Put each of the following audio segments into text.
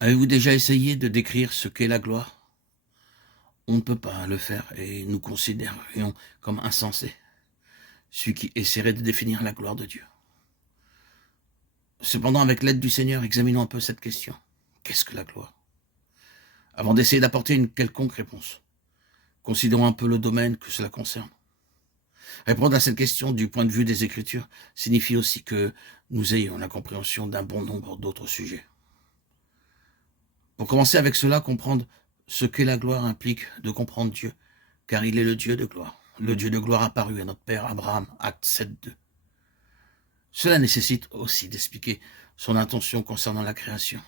Avez-vous déjà essayé de décrire ce qu'est la gloire? On ne peut pas le faire et nous considérions comme insensés celui qui essaierait de définir la gloire de Dieu. Cependant, avec l'aide du Seigneur, examinons un peu cette question. Qu'est-ce que la gloire? Avant d'essayer d'apporter une quelconque réponse, considérons un peu le domaine que cela concerne. Répondre à cette question du point de vue des Écritures signifie aussi que nous ayons la compréhension d'un bon nombre d'autres sujets. Pour commencer avec cela, comprendre ce qu'est la gloire implique de comprendre Dieu, car il est le Dieu de gloire. Le Dieu de gloire apparu à notre père Abraham, acte 7.2. Cela nécessite aussi d'expliquer son intention concernant la création,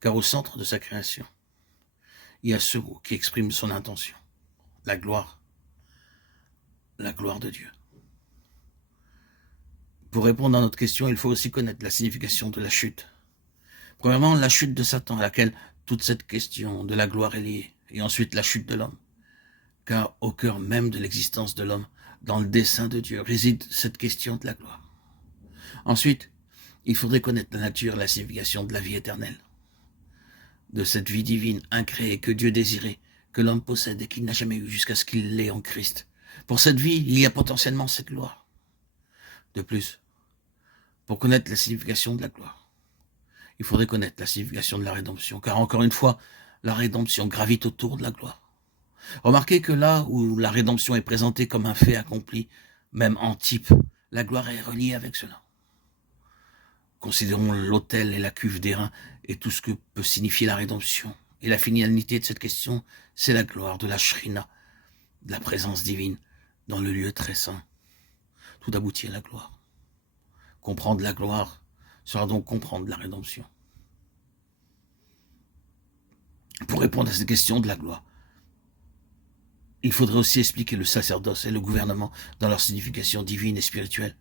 car au centre de sa création, il y a ce mot qui exprime son intention, la gloire de Dieu. Pour répondre à notre question, il faut aussi connaître la signification de la chute. Premièrement, la chute de Satan, à laquelle toute cette question de la gloire est liée, et ensuite la chute de l'homme. Car au cœur même de l'existence de l'homme, dans le dessein de Dieu, réside cette question de la gloire. Ensuite, il faudrait connaître la nature et la signification de la vie éternelle, de cette vie divine incréée que Dieu désirait, que l'homme possède et qu'il n'a jamais eu jusqu'à ce qu'il l'ait en Christ. Pour cette vie, il y a potentiellement cette gloire. De plus, pour connaître la signification de la gloire, il faudrait connaître la signification de la rédemption, car encore une fois, la rédemption gravite autour de la gloire. Remarquez que là où la rédemption est présentée comme un fait accompli, même en type, la gloire est reliée avec cela. Considérons l'autel et la cuve d'airain et tout ce que peut signifier la rédemption. Et la finalité de cette question, c'est la gloire de la Shrina, de la présence divine dans le lieu très saint. Tout aboutit à la gloire. Comprendre la gloire sera donc comprendre la rédemption. Pour répondre à cette question de la gloire, il faudrait aussi expliquer le sacerdoce et le gouvernement dans leur signification divine et spirituelle,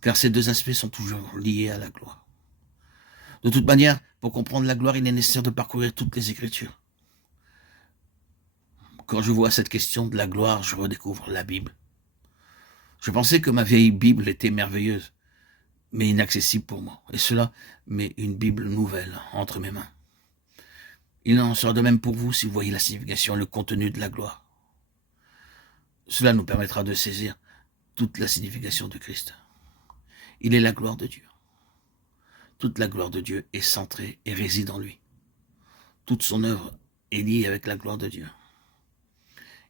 car ces deux aspects sont toujours liés à la gloire. De toute manière, pour comprendre la gloire, il est nécessaire de parcourir toutes les Écritures. Quand je vois cette question de la gloire, je redécouvre la Bible. Je pensais que ma vieille Bible était merveilleuse, mais inaccessible pour moi, et cela met une Bible nouvelle entre mes mains. Il en sera de même pour vous si vous voyez la signification et le contenu de la gloire. Cela nous permettra de saisir toute la signification de Christ. Il est la gloire de Dieu. Toute la gloire de Dieu est centrée et réside en lui. Toute son œuvre est liée avec la gloire de Dieu.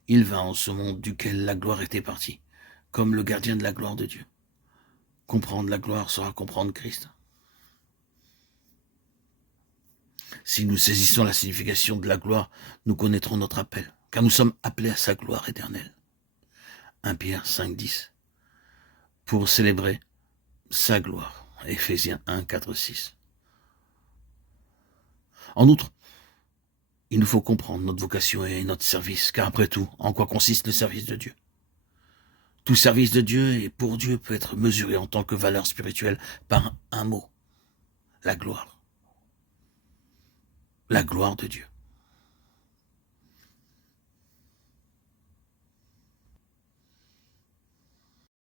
Il vint en ce monde duquel la gloire était partie, comme le gardien de la gloire de Dieu. Comprendre la gloire sera comprendre Christ. Si nous saisissons la signification de la gloire, nous connaîtrons notre appel, car nous sommes appelés à sa gloire éternelle. 1 Pierre 5.10. Pour célébrer sa gloire. Éphésiens 1, 4, 6. En outre, il nous faut comprendre notre vocation et notre service, car après tout, en quoi consiste le service de Dieu? Tout service de Dieu et pour Dieu peut être mesuré en tant que valeur spirituelle par un mot, la gloire. La gloire de Dieu.